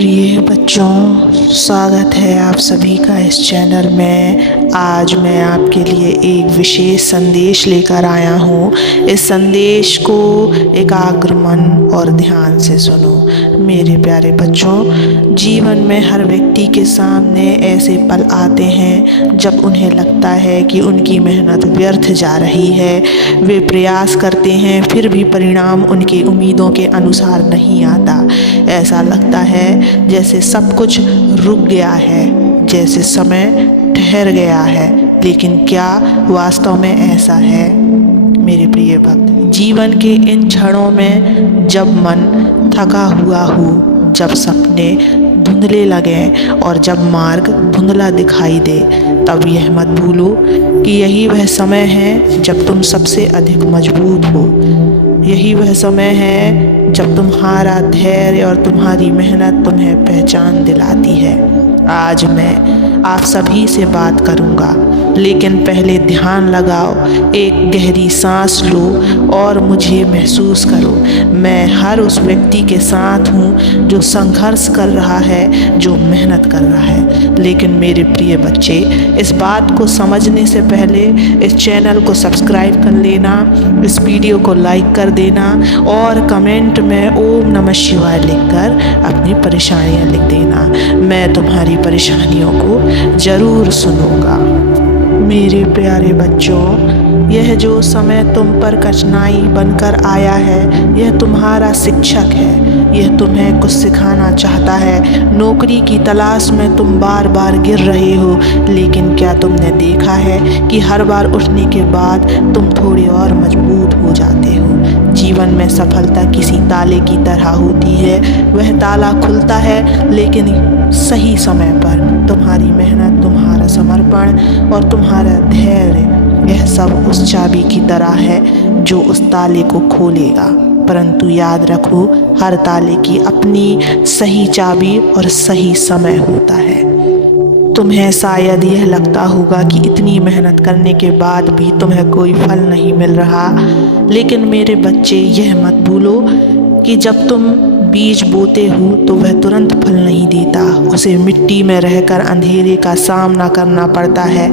प्रिय बच्चों, स्वागत है आप सभी का इस चैनल में। आज मैं आपके लिए एक विशेष संदेश लेकर आया हूँ। इस संदेश को एकाग्र मन और ध्यान से सुनो। मेरे प्यारे बच्चों, जीवन में हर व्यक्ति के सामने ऐसे पल आते हैं जब उन्हें लगता है कि उनकी मेहनत व्यर्थ जा रही है। वे प्रयास करते हैं फिर भी परिणाम उनकी उम्मीदों के अनुसार नहीं आता। ऐसा लगता है जैसे सब कुछ रुक गया है, जैसे समय ठहर गया है। लेकिन क्या वास्तव में ऐसा है? मेरे प्रिय भक्त, जीवन के इन क्षणों में जब मन थका हुआ हो, जब सपने धुंधले लगे और जब मार्ग धुंधला दिखाई दे, तब यह मत भूलो कि यही वह समय है जब तुम सबसे अधिक मजबूत हो। यही वह समय है जब तुम्हारा धैर्य और तुम्हारी मेहनत तुम्हें पहचान दिलाती है। आज मैं आप सभी से बात करूंगा, लेकिन पहले ध्यान लगाओ, एक गहरी सांस लो और मुझे महसूस करो। मैं हर उस व्यक्ति के साथ हूँ जो संघर्ष कर रहा है, जो मेहनत कर रहा है। लेकिन मेरे प्रिय बच्चे, इस बात को समझने से पहले इस चैनल को सब्सक्राइब कर लेना, इस वीडियो को लाइक कर देना और कमेंट में ओम नमः शिवाय लिखकर अपनी परेशानियाँ लिख देना। मैं तुम्हारी परेशानियों को ज़रूर सुनूंगा। मेरे प्यारे बच्चों, यह जो समय तुम पर कठिनाई बनकर आया है, यह तुम्हारा शिक्षक है। यह तुम्हें कुछ सिखाना चाहता है। नौकरी की तलाश में तुम बार बार गिर रहे हो, लेकिन क्या तुमने देखा है कि हर बार उठने के बाद तुम थोड़े और मजबूत हो जाते हो? जीवन में सफलता किसी ताले की तरह होती है। वह ताला खुलता है लेकिन सही समय पर। तुम्हारी मेहनत, तुम्हारा समर्पण और तुम्हारा धैर्य, यह सब उस चाबी की तरह है जो उस ताले को खोलेगा। परंतु याद रखो, हर ताले की अपनी सही चाबी और सही समय होता है। तुम्हें शायद यह लगता होगा कि इतनी मेहनत करने के बाद भी तुम्हें कोई फल नहीं मिल रहा, लेकिन मेरे बच्चे, यह मत भूलो कि जब तुम बीज बोते हो तो वह तुरंत फल नहीं देता। उसे मिट्टी में रहकर अंधेरे का सामना करना पड़ता है,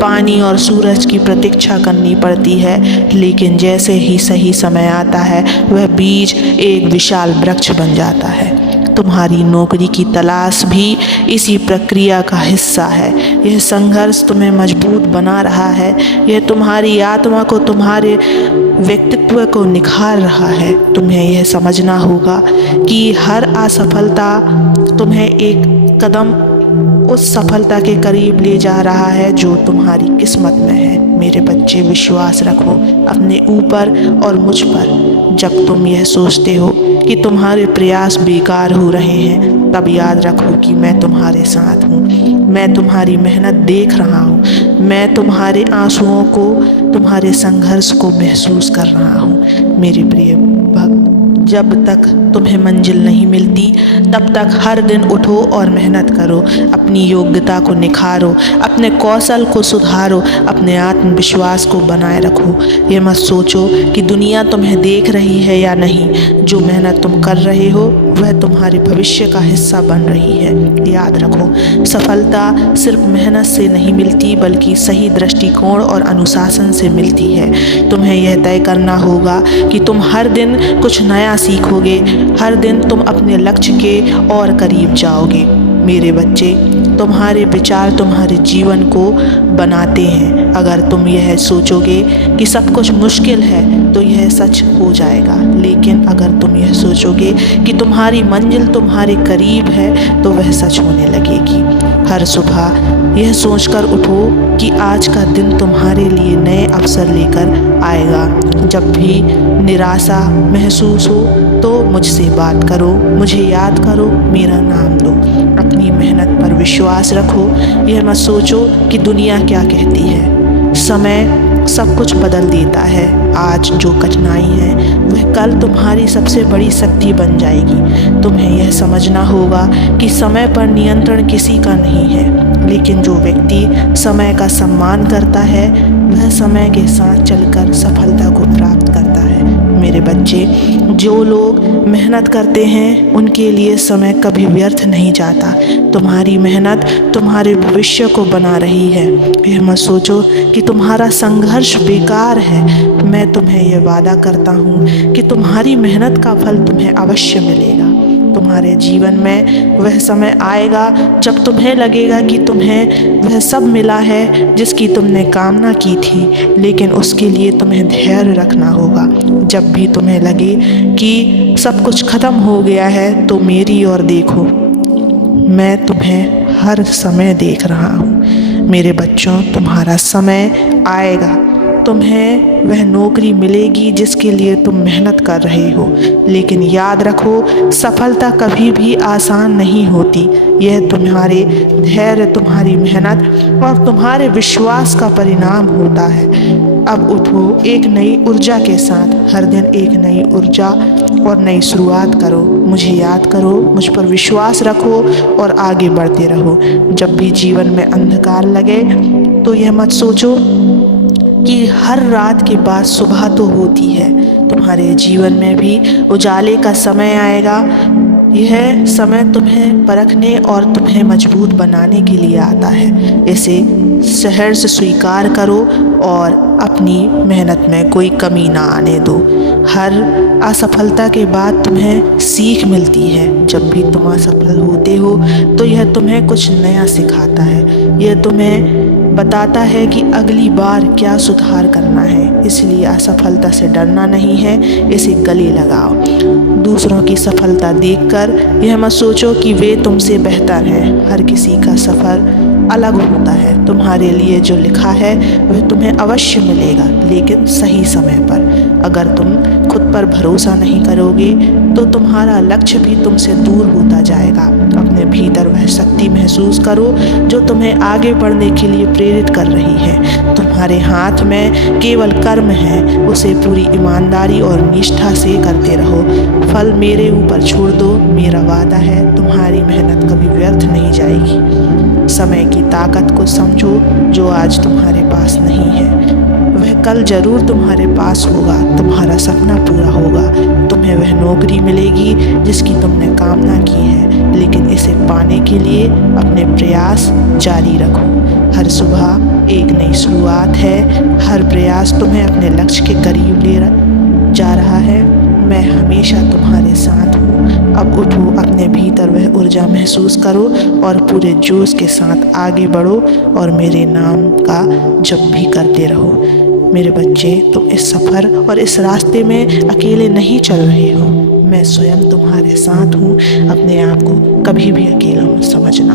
पानी और सूरज की प्रतीक्षा करनी पड़ती है। लेकिन जैसे ही सही समय आता है, वह बीज एक विशाल वृक्ष बन जाता है। तुम्हारी नौकरी की तलाश भी इसी प्रक्रिया का हिस्सा है। यह संघर्ष तुम्हें मजबूत बना रहा है। यह तुम्हारी आत्मा को, तुम्हारे व्यक्तित्व को निखार रहा है। तुम्हें यह समझना होगा कि हर असफलता तुम्हें एक कदम उस सफलता के करीब ले जा रहा है जो तुम्हारी किस्मत में है। मेरे बच्चे, विश्वास रखो अपने ऊपर और मुझ पर। जब तुम यह सोचते हो कि तुम्हारे प्रयास बेकार हो रहे हैं, तब याद रखो कि मैं तुम्हारे साथ हूँ। मैं तुम्हारी मेहनत देख रहा हूँ। मैं तुम्हारे आंसुओं को, तुम्हारे संघर्ष को महसूस कर रहा हूँ। मेरे प्रिय भक्त, जब तक तुम्हें मंजिल नहीं मिलती, तब तक हर दिन उठो और मेहनत करो। अपनी योग्यता को निखारो, अपने कौशल को सुधारो, अपने आत्मविश्वास को बनाए रखो। ये मत सोचो कि दुनिया तुम्हें देख रही है या नहीं। जो मेहनत तुम कर रहे हो, वह तुम्हारे भविष्य का हिस्सा बन रही है। याद रखो, सफलता सिर्फ मेहनत से नहीं मिलती, बल्कि सही दृष्टिकोण और अनुशासन से मिलती है। तुम्हें यह तय करना होगा कि तुम हर दिन कुछ नया सीखोगे। हर दिन तुम अपने लक्ष्य के और करीब जाओगे। मेरे बच्चे, तुम्हारे विचार तुम्हारे जीवन को बनाते हैं। अगर तुम यह सोचोगे कि सब कुछ मुश्किल है, तो यह सच हो जाएगा। लेकिन अगर तुम यह सोचोगे कि तुम्हारी मंजिल तुम्हारे करीब है, तो वह सच होने लगेगी। हर सुबह यह सोचकर उठो कि आज का दिन तुम्हारे लिए नए अवसर लेकर आएगा। जब भी निराशा महसूस हो तो मुझसे बात करो, मुझे याद करो, मेरा नाम लो। अपनी मेहनत पर विश्वास रखो। यह मत सोचो कि दुनिया क्या कहती है। समय सब कुछ बदल देता है। आज जो कठिनाई है, वह कल तुम्हारी सबसे बड़ी शक्ति बन जाएगी। तुम्हें यह समझना होगा कि समय पर नियंत्रण किसी का नहीं है, लेकिन जो व्यक्ति समय का सम्मान करता है, वह समय के साथ चलकर सफलता को प्राप्त करता है। मेरे बच्चे, जो लोग मेहनत करते हैं उनके लिए समय कभी व्यर्थ नहीं जाता। तुम्हारी मेहनत तुम्हारे भविष्य को बना रही है। फिर मत सोचो कि तुम्हारा संघर्ष बेकार है। मैं तुम्हें यह वादा करता हूँ कि तुम्हारी मेहनत का फल तुम्हें अवश्य मिलेगा। तुम्हारे जीवन में वह समय आएगा जब तुम्हें लगेगा कि तुम्हें वह सब मिला है जिसकी तुमने कामना की थी, लेकिन उसके लिए तुम्हें धैर्य रखना होगा। जब भी तुम्हें लगे कि सब कुछ खत्म हो गया है तो मेरी ओर देखो, मैं तुम्हें हर समय देख रहा हूँ। मेरे बच्चों, तुम्हारा समय आएगा, तुम्हें वह नौकरी मिलेगी जिसके लिए तुम मेहनत कर रहे हो। लेकिन याद रखो, सफलता कभी भी आसान नहीं होती। यह तुम्हारे धैर्य, तुम्हारी मेहनत और तुम्हारे विश्वास का परिणाम होता है। अब उठो एक नई ऊर्जा के साथ। हर दिन एक नई ऊर्जा और नई शुरुआत करो। मुझे याद करो, मुझ पर विश्वास रखो और आगे बढ़ते रहो। जब भी जीवन में अंधकार लगे तो यह मत सोचो कि हर रात के बाद सुबह तो होती है। तुम्हारे जीवन में भी उजाले का समय आएगा। यह समय तुम्हें परखने और तुम्हें मजबूत बनाने के लिए आता है। इसे शहर से स्वीकार करो और अपनी मेहनत में कोई कमी ना आने दो। हर असफलता के बाद तुम्हें सीख मिलती है। जब भी तुम असफल होते हो तो यह तुम्हें कुछ नया सिखाता है। यह तुम्हें बताता है कि अगली बार क्या सुधार करना है। इसलिए असफलता से डरना नहीं है, इसे गले लगाओ। दूसरों की सफलता देखकर यह मत सोचो कि वे तुमसे बेहतर हैं। हर किसी का सफ़र अलग होता है। तुम्हारे लिए जो लिखा है वह तुम्हें अवश्य मिलेगा, लेकिन सही समय पर। अगर तुम खुद पर भरोसा नहीं करोगे तो तुम्हारा लक्ष्य भी तुमसे दूर होता जाएगा। अपने भीतर वह शक्ति महसूस करो जो तुम्हें आगे बढ़ने के लिए प्रेरित कर रही है। तुम्हारे हाथ में केवल कर्म है, उसे पूरी ईमानदारी और निष्ठा से करते रहो। फल मेरे ऊपर छोड़ दो, मेरा वादा है तुम्हारी मेहनत कभी व्यर्थ नहीं जाएगी। समय की ताकत को समझो जो आज तुम्हारे पास नहीं है, वह कल जरूर तुम्हारे पास होगा। तुम्हारा सपना पूरा होगा, तुम्हें वह नौकरी मिलेगी जिसकी तुमने कामना की है। लेकिन इसे पाने के लिए अपने प्रयास जारी रखो। हर सुबह एक नई शुरुआत है। हर प्रयास तुम्हें अपने लक्ष्य के करीब ले जा रहा है। मैं हमेशा तुम्हारे साथ हूँ। अब उठो, अपने भीतर वह ऊर्जा महसूस करो और पूरे जोश के साथ आगे बढ़ो और मेरे नाम का जप भी करते रहो। मेरे बच्चे, तुम इस सफ़र और इस रास्ते में अकेले नहीं चल रहे हो। मैं स्वयं तुम्हारे साथ हूँ। अपने आप को कभी भी अकेला मत समझना।